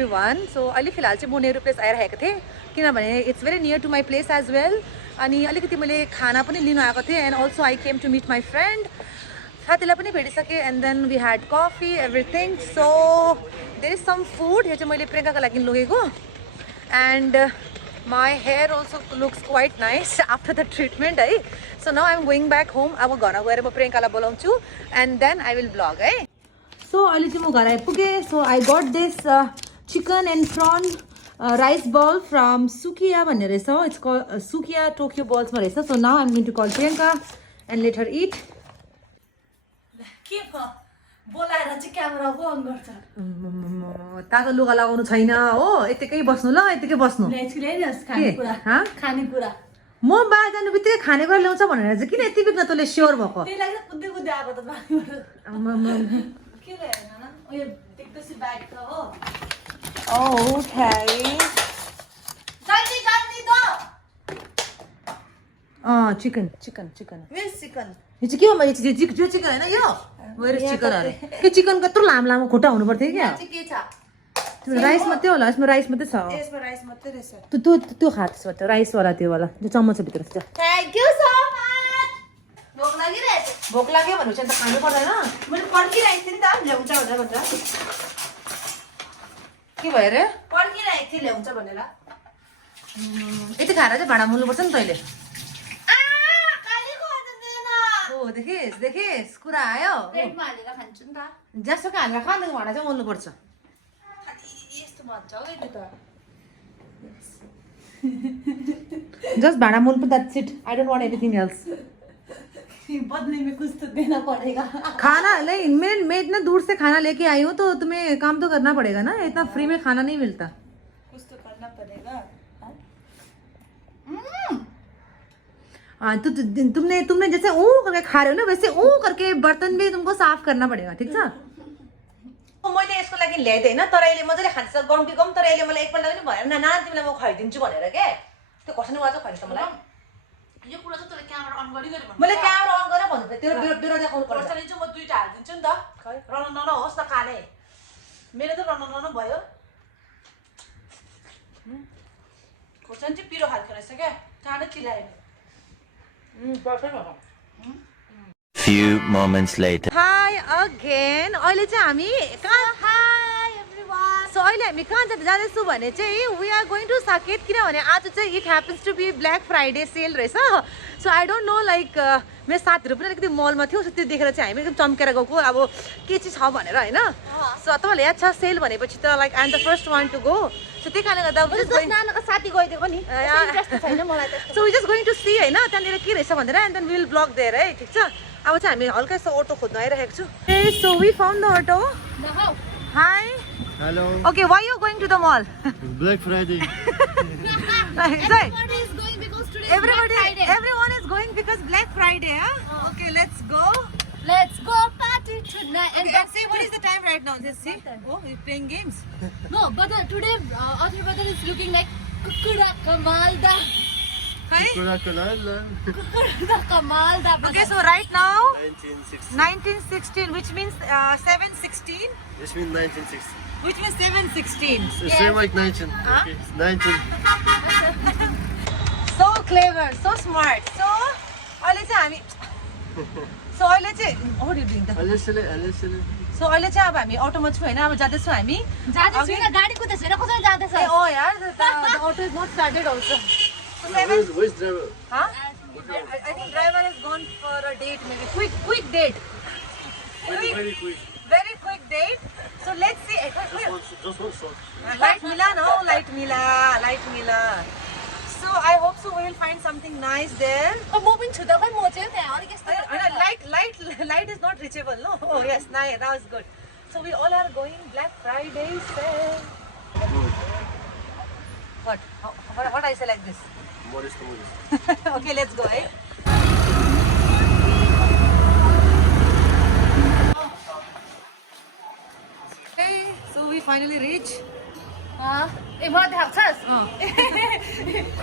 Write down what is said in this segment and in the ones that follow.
everyone. So अहिले फिलहाल चाहिँ म नेहरू प्लेस आइरहेको थिएँ किनभने it's very near to my place as well. अनि अलिकति मैले खाना पनि लिनु आएको थिएँ and also I came to meet my friend. साथीलाई पनि भेटिसकेँ and then we had coffee everything. So there is some food. यो चाहिँ मैले प्रियङ्काको लागि लगेको. And my hair also looks quite nice after the treatment है. So now I'm going back home. अब घरमा गएर म प्रियङ्कालाई बोलाउँछु and then I will vlog है. So अहिले चाहिँ म घर आइपुगेँ. So I got this chicken and prawn rice ball from Sukiya भन्ने रहेछ. It's called Sukiya Tokyo balls मा रहेछ. So now I'm going to call Priyanka and let her eat. के भ बोलाएर चाहिँ क्यामेराको अन गर्छ. तातो लुगा लगाउनु छैन हो. यतिकै बस्नु ल, यतिकै बस्नु. ल्याइदिनुहोस् खानेकुरा. खानेकुरा म बाहिर जानु बित्तिकै खानेकुरा ल्याउँछ भनेर चाहिँ किन यति बित्न तँले स्योर भएको? त्यही लागि कुद्दै कुद्दै आएको त बाहिरबाट. के ल्याएन न उयो देख्दैछु ब्याग त हो. ओके. जल्दी जल्दी दो. Chicken chicken chicken. Where chicken? यो चाहिँ के हो? यो चिकन होइन यो? वेयर चिकन अरे. के चिकन कत्रो लामो लामो खुट्टा हुनु पर्थ्यो क्या? के छ? राइस मात्रै होला. यसमा राइस मात्रै छ. यसमा राइस मात्रै रहेछ. त्यो खा त्यसबाट राइस वाला त्यो वाला जो चम्मच भित्र छ. Thank you so much. भोक लागिरहेछ. भोक लाग्यो भनेपछि त खानु पर्दैन. मैले पर्खिरहेको थिएँ नि त ल्याउँछ भनेर. के भयो रे? पर्खिरहेको थिएँ ल्याउँछ भनेर. यति खाएर चाहिँ भाँडा मोल्नुपर्छ नि तैँले. देखिस् देखिस् कुरा आयो. प्लेटमा हालेर खान्छु नि त. जसो हालेर खाँदैन भाँडा चाहिँ मोल्नुपर्छ. यस्तो भन्छ हौ यो त. जस्ट भाँडा मोल्नु that's it. I don't want anything else. बदले में कुछ तो देना पड़ेगा. खाना मैं इतना दूर से खाना लेके आई हूँ तो तुम्हें काम तो करना पड़ेगा ना. इतना फ्री में खाना नहीं मिलता. कुछ तो करना पड़ेगा. हाँ तो तुमने जैसे ऊ करके खा रहे हो ना वैसे ऊ करके बर्तन भी तुमको साफ करना पड़ेगा. ठीक छ? मैले यसको लागि ल्याइदिएँ होइन तर अहिले मजाले खान्छ गम कि गम. तर अहिले मलाई एकपल्ट पनि भनेर नाना तिमीलाई म खुवाइदिन्छु भनेर के. त्यो कसरी वाज खुवाइदिन्छ मलाई. यो कुरा चाहिँ तँले क्यामेरा अन गरिगरि भन्नु. मैले क्यामेरा अन गरेर भन्नु त्यो बिरो देखाउनु पर्छ. पर्छ नि चाहिँ म दुईटा हालिदिन्छु नि त. रन होस् न काले. मेरो त रन भयो. खोर्सानी चाहिँ पिरो खालको रहेछ क्या. काँडै चिलायो. Few moments later. Hi again. अहिले चाहिँ हामी हाई एभ्रीवन. सो अहिले हामी कहाँ जाँदैछौँ भने चाहिँ we are going to Saket किनभने आज चाहिँ it happens to be black friday sale रहेछ. So I don't know like मेरो साथीहरू पनि अलिकति मलमा थियो. सो त्यो देखेर चाहिँ हामी एकदम चम्केर गएको अब के चाहिँ छ भनेर होइन. सो तपाईँलाई याद छ सेल भनेपछि त like I am the first one to go. So त्यही कारणले गर्दा नानाको साथी गइदिएको नि. छैन मलाई त. So we just going to see होइन त्यहाँनिर के रहेछ भनेर and then will blog there है. ठिक छ? अब चाहिँ हामी हल्का यस्तो अटो खोज्नु आइरहेको छु. सो वी फाउन्ड द अटो. High. Hello. Okay, why you going to the mall? Black Friday. Everybody is going because today is Black Friday. Everyone is going because Black Friday, huh? Okay, let's go. Let's go party tonight. And see what is the time right now? Just see. Oh, he's playing games. No, but today other brother is looking like Kukura Kamalda. Hi. Coca-Cola. Kukura Kamalda. Okay, so right now 1960. 1916, which means 716, This means 1960. which means 716. It's same like 19. Okay. It's 19. So clever, so smart. So अहिले चाहिँ हामी So अहिले चाहिँ what are you doing? Alessile. So अहिले चाहिँ अब हामी अटोमा छौँ होइन. अब जाँदैछौँ हामी. जाँदैछु गाडी कुदाउँछ हैन कसरी जाँदैछ. ए oh यार the auto is not started also. So Where's driver? Huh? I think driver has gone for a date maybe. Quick date. Very quick. Very quick date. So let's see. Just one shot. Light Mila, no? Light Mila. So I hope so we will find something nice there. म पनि छुदा खै म चाहिँ त्यहाँ अलिक यस्तो. Light is not reachable, no? Oh yes, nice. That was good. So we all are going Black Friday sale. What I say like this? Modest. Okay, let's go, eh? Hey, so we finally reach. ए मलाई देखाउँछस्?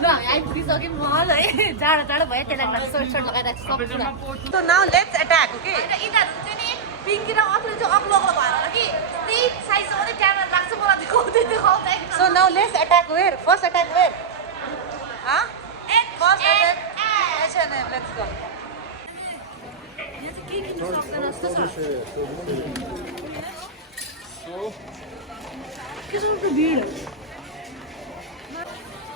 ल आइपुगिसक्यौँ मल है. जाडो भयो त्यसलाई shirt लगाइरहेको छु सबै कुरा. So now let's attack, okay? होइन यिनीहरू चाहिँ नि पिङ्की र अथुले चाहिँ अग्लो भएर होला कि त्यही साइज मात्रै क्यामेरा लाग्छ मलाई देखो. dit toch altijd? So now let's attack where? First attack where? Huh? First attack H&M. Let's go.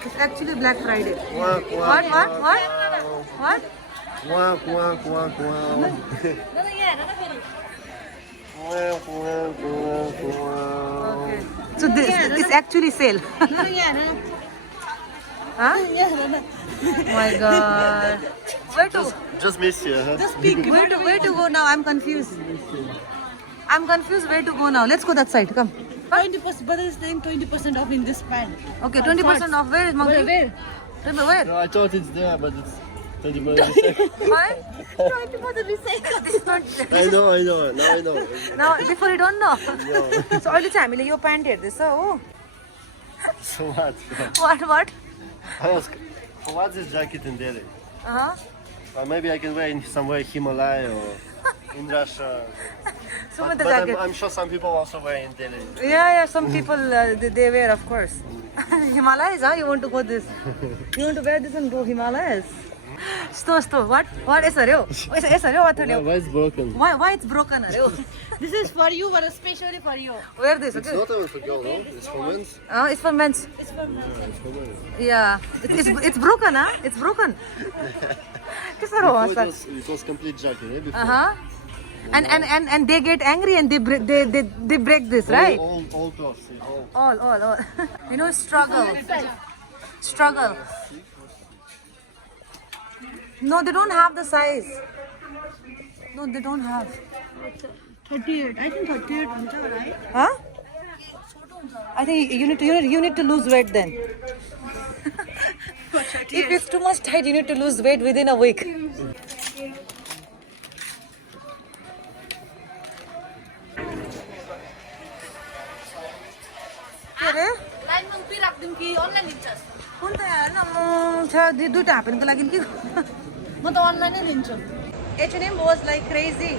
It's actually Black Friday. Quack, quack, What? quack, What? quack, quack, quack, quack. Dat is ja, dat is weer. Quack, quack, quack, quack. Okay. So this is actually sale. Huh? Oh my god. Where to? Just missed you, huh? Where to go now? I'm confused. I'm confused where to go now. Let's go that side. Come. 20%, but it's saying 20% off in this pant. Okay, 20% off. Where is monkey? Where? Where? No, I thought it's there, but it's 20%. Why? 20% recycle. This is not. I know. Now I know. Now before you don't know. No. So अहिले चाहिँ हामीले यो pant हेर्दैछ हो. So what? What? I ask, what's this jacket in Delhi? Maybe I can wear in somewhere Himalaya or in Russia. So But, the but jacket. I'm sure some people also wear in Delhi. Yeah, some people they wear, of course. Himalayas, huh? You want to go this? You want to wear this and go Himalayas? Sto. What? Yes, sir. Yes, sir. What? Why it's broken? Why it's broken? This is for you, but especially for you. Wear this, It's okay? not even for girl, no? It's for men's. It's for men's. It's for me. It's for men. Yeah. It's broken, huh? It's broken. Before it was complete jacket, eh? Before. And they get angry and they break this, right? All tops, see, all. All. You know, struggle. No, they don't have the size. No, they don't have. 38. I think 38 हुन्छ right? Huh? I think you need to lose weight then. If it's too much tight, you need to lose weight within a week. अरे लाइनमा उभि राख्दिम कि online लिन्छस्? कुन त हेर्न म छ दुईटा हापेनको लागि कि म त अनलाइन नै लिन्छु. H&M was like crazy.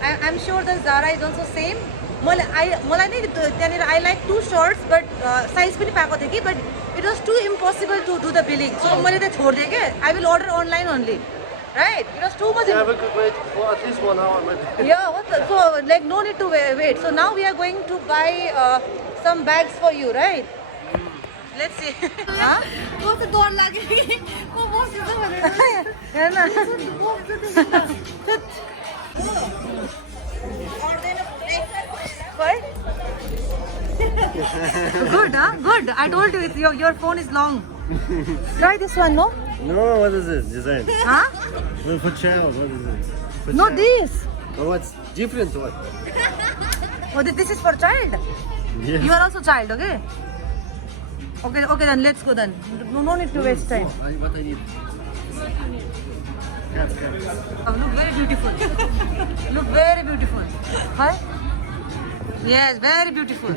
I'm sure the Zara is also same. मलाई नै त्यहाँनिर I like two shorts but size पनि पाएको थिएँ कि but it was too impossible to do the billing. So मैले त छोड्दिएँ के. I will order online only. Right? It was too much. Yeah, we could wait for at least 1 hour. But Yeah, so like no need to wait. So now we are going to buy some bags for you, right? Let's see. Huh? म त डर लाग्यो कि म बस्छु भनेर. हेर्न. What? Good, huh? Good. I told you your phone is long. Try this one, no? no, what is this design? Huh? Well, for child, what is it? For No, child. this. Oh, what's different? What? Oh, this is for child. Yes. You are also child, okay? Okay, then let's go then. No need to waste time. What I need? Cats. Oh, look very beautiful. Look very beautiful. Hi? Yes, very beautiful.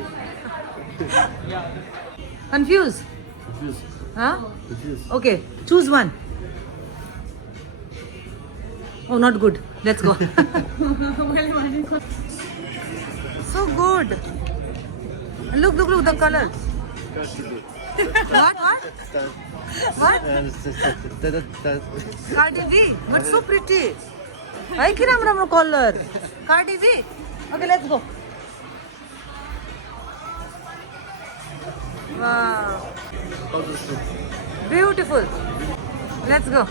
Confused? Confused. Huh? Confused. Okay, choose one. Oh, not good. Let's go. So good. Look, the colors. What? What? Cardi B. But so pretty. Why ki ramro color? Cardi B. Okay, let's go. Wow. How does it look? Beautiful. Let's go.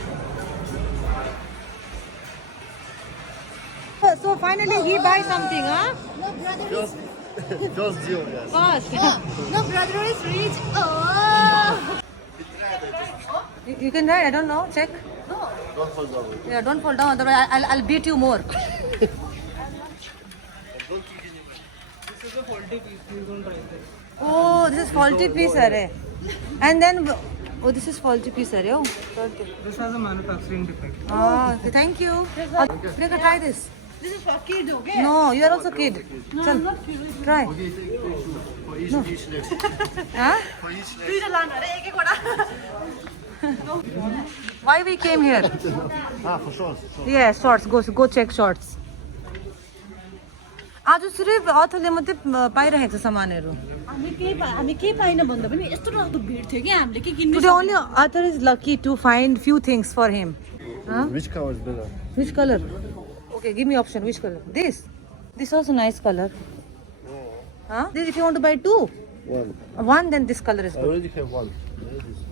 So finally he buys something, huh? No brother is Just deal, yes. Fast. no brother is rich. Oh. You can try, I don't know. Check. Don't fall down. Yeah, don't fall down, otherwise I'll beat you more. Oh, this is faulty piece, are. And then, oh, this is faulty piece, are. Oh, okay. This has a manufacturing defect. Ah, okay, thank you. Priyanka, try this. This is for kids, okay? No, you are also kid. Chal, try. Okay, take two. For each leg. Huh? For each leg. दुईटा लानु अरे एक एकवटा. Why we came here? Ah, for shorts. Yeah, shorts. Go check shorts. आज सिर्फ अथरले मात्रै पाइरहेको छ सामानहरू. हामी केही पाइन भन्दा पनि यस्तो राम्रो भिड थियो कि हामीले के किन्नु. Today only Arthur is lucky to find few things for him. Huh? Which color is better? Which color? Okay, give me option. Which color? This. This also nice color. Huh? This if you want to buy two. One, then this color is I good. already have one.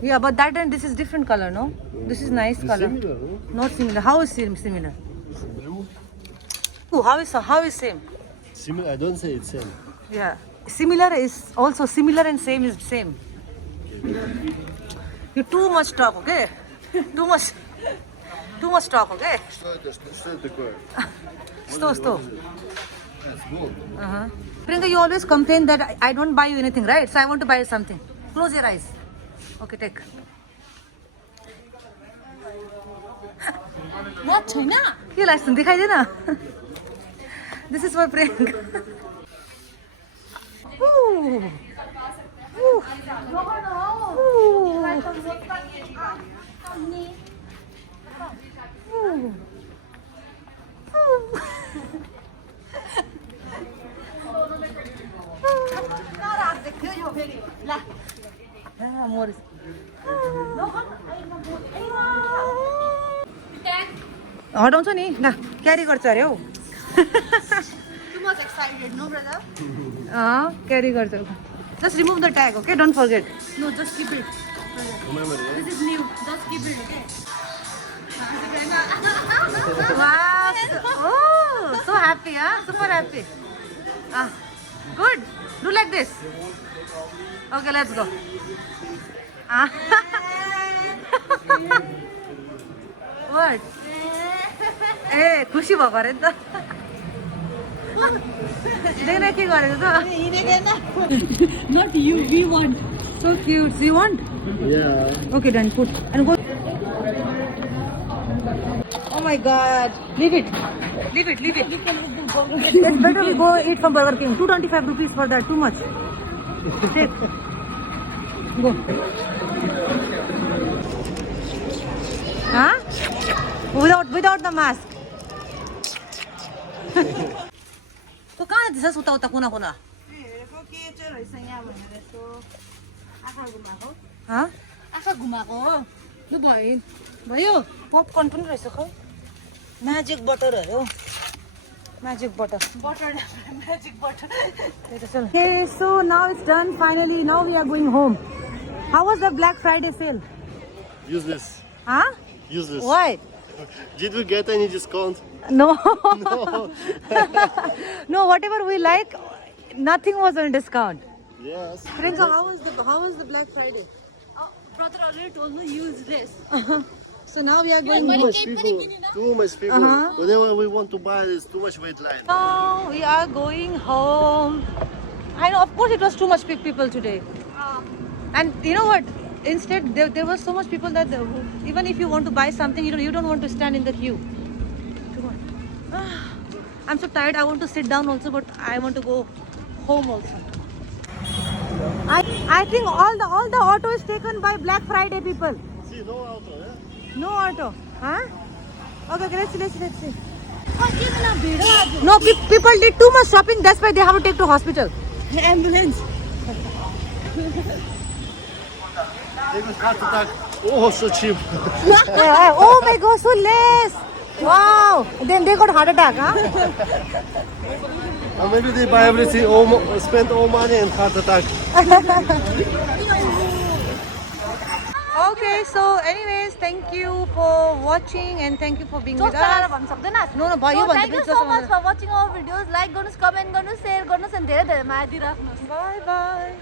Yeah, but that and this is different color, no? This is nice It's color. similar, no? Not similar. How is similar? Blue. Oh, how is same? Similar. I don't say it's same. Yeah. Similar is also similar and same is same. You too much talk, okay? Too much talk, okay? Что это такое? Stop. It's gold. Priyanka, you always complain that I don't buy you anything, right? So I want to buy you something. Close your eyes. Okay, take. म छैन. के लाग्छ दिखाइदेन. This is for Priyanka. Ooh. Ooh. हटाउँछ नि ल क्यारी गर्छ अरे हौ. Too much excited, no brother? क्यारी गर्छ. Just remove the tag, okay? Don't forget. No, just keep it. Remember, yeah? This is new. Just keep it, okay? Wow. Oh, so happy, huh? Super happy. Good. Do like this. Okay, let's go. What? ए खुसी भएको अरे नि त. देख्न के गरेको त. Not you, we want. So cute. So you want? Yeah. Okay, then put and go. Oh my God! Leave it. It's better we go eat from Burger King. 225 rupees for that. Too much. Take. Go. Huh? Without the mask. तो कहाँ जाँदैछस् उता कुना कुना? हाँ? आँखा घुमाएको हो. ल भयो पपकर्न पनि रहेछ खै. म्याजिक बटर हो. Magic butter. Magic butter. Okay, so now it's done finally. Now we are going home. How was the Black Friday sale? Useless. Huh? Useless. Why? Did we get any discount? No. No. No, whatever we like, nothing was on discount. Yes. Priyanka, how was the Black Friday? Brother already told me useless. So now we are going Too home. much people. Too much people. Whenever we want to buy, there's too much wait line. Now we are going home. I know, of course, it was too much people today. And you know what? Instead, there was so much people that even if you want to buy something, you don't want to stand in the queue. I'm so tired. I want to sit down also, but I want to go home also. I think all the auto is taken by Black Friday people. See, no auto, yeah? No auto, huh? Okay, let's see. Ambulance. No, people did too much shopping. That's why they have to take to hospital. They got heart attack. Oh, so cheap. Oh my God, so less. Wow. Then they got heart attack, huh? Or maybe they buy everything, spend all money and heart attack. Okay, so anyways, thank you for watching and thank you for being with us. No, So thank you so much for watching our videos. Like, comment, share, and Bye bye.